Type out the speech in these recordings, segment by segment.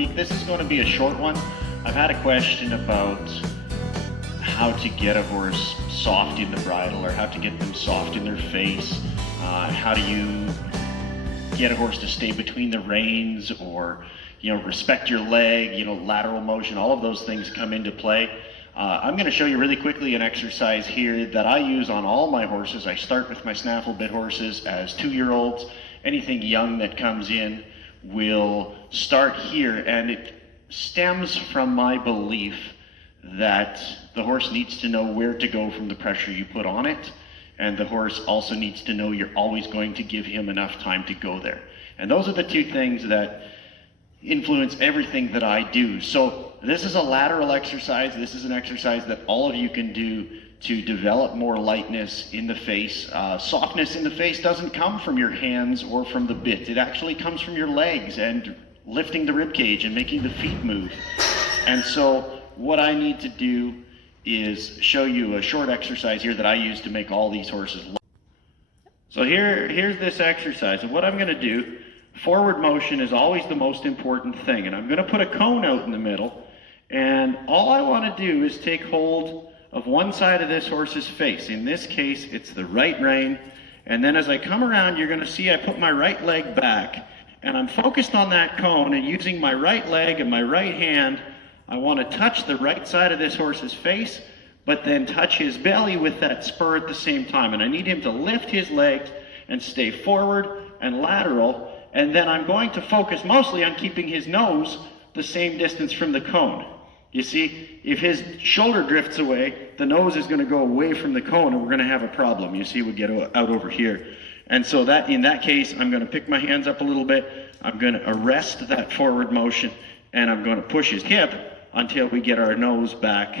week. This is going to be a short one. I've had a question about how to get a horse soft in the bridle, or how to get them soft in their face. How do you get a horse to stay between the reins, or respect your leg, lateral motion, all of those things come into play. I'm going to show you really quickly an exercise here that I use on all my horses. I start with my snaffle bit horses as 2-year-olds. Anything young that comes in will start here, and it stems from my belief that the horse needs to know where to go from the pressure you put on it, and the horse also needs to know you're always going to give him enough time to go there. And those are the two things that influence everything that I do. So this is a lateral exercise. This is an exercise that all of you can do to develop more lightness in the face. Softness in the face doesn't come from your hands or from the bit. It actually comes from your legs and lifting the rib cage and making the feet move. And so what I need to do is show you a short exercise here that I use to make all these horses light. So here's this exercise. And what I'm going to do, forward motion is always the most important thing. And I'm going to put a cone out in the middle. And all I want to do is take hold of one side of this horse's face. In this case, it's the right rein. And then as I come around, you're going to see I put my right leg back. And I'm focused on that cone, and using my right leg and my right hand, I want to touch the right side of this horse's face, but then touch his belly with that spur at the same time. And I need him to lift his legs and stay forward and lateral. And then I'm going to focus mostly on keeping his nose the same distance from the cone. You see, if his shoulder drifts away, the nose is going to go away from the cone, and we're going to have a problem. You see, we get out over here. And so that, in that case, I'm going to pick my hands up a little bit. I'm going to arrest that forward motion, and I'm going to push his hip until we get our nose back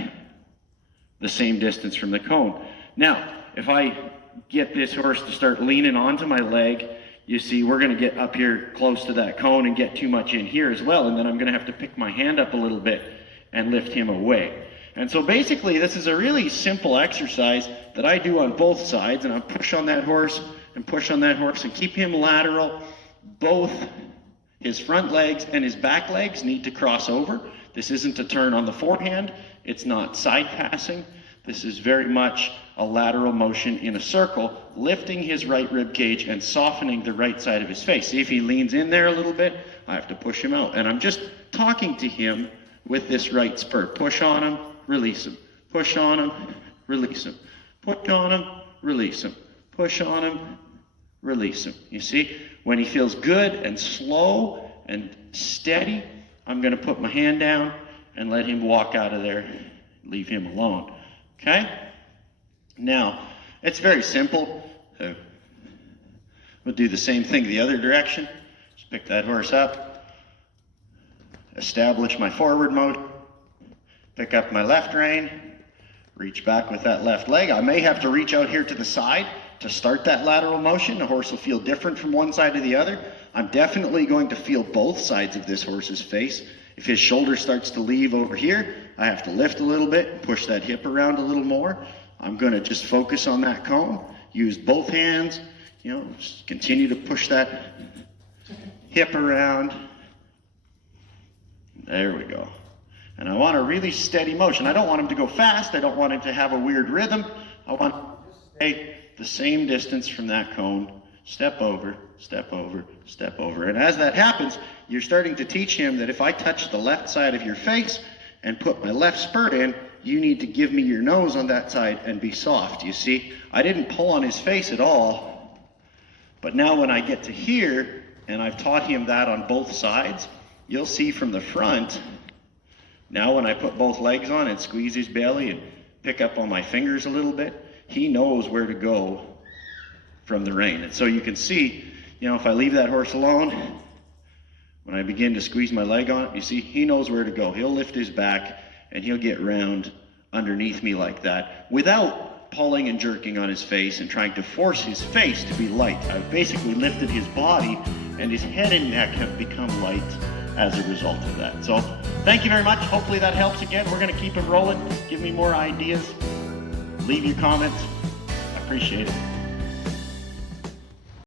the same distance from the cone. Now, if I get this horse to start leaning onto my leg, you see, we're going to get up here close to that cone and get too much in here as well, and then I'm going to have to pick my hand up a little bit and lift him away. And so basically, this is a really simple exercise that I do on both sides, and I push on that horse and push on that horse and keep him lateral. Both his front legs and his back legs need to cross over. This isn't a turn on the forehand. It's not side passing. This is very much a lateral motion in a circle, lifting his right rib cage and softening the right side of his face. See, if he leans in there a little bit, I have to push him out. And I'm just talking to him with this right spur. Push on him, release him. Push on him, release him. Push on him, release him. Push on him, release him. You see, when he feels good and slow and steady, I'm going to put my hand down and let him walk out of there, leave him alone. Okay? Now, it's very simple. We'll do the same thing the other direction. Just pick that horse up, establish my forward mode, pick up my left rein, reach back with that left leg. I may have to reach out here to the side to start that lateral motion. The horse will feel different from one side to the other. I'm definitely going to feel both sides of this horse's face. If his shoulder starts to leave over here, I have to lift a little bit, push that hip around a little more. I'm going to just focus on that cone, use both hands, just continue to push that hip around. There we go. And I want a really steady motion. I don't want him to go fast. I don't want him to have a weird rhythm. I want him to stay the same distance from that cone. Step over, step over, step over. And as that happens, you're starting to teach him that if I touch the left side of your face and put my left spur in, you need to give me your nose on that side and be soft. You see, I didn't pull on his face at all. But now when I get to here, and I've taught him that on both sides, you'll see from the front, now when I put both legs on and squeeze his belly and pick up on my fingers a little bit, he knows where to go from the rein. And so you can see, if I leave that horse alone, when I begin to squeeze my leg on it, you see, he knows where to go. He'll lift his back and he'll get round underneath me like that without pulling and jerking on his face and trying to force his face to be light. I've basically lifted his body, and his head and neck have become light as a result of that. So thank you very much. Hopefully that helps. Again, we're going to keep it rolling. Give me more ideas. Leave your comments. I appreciate it.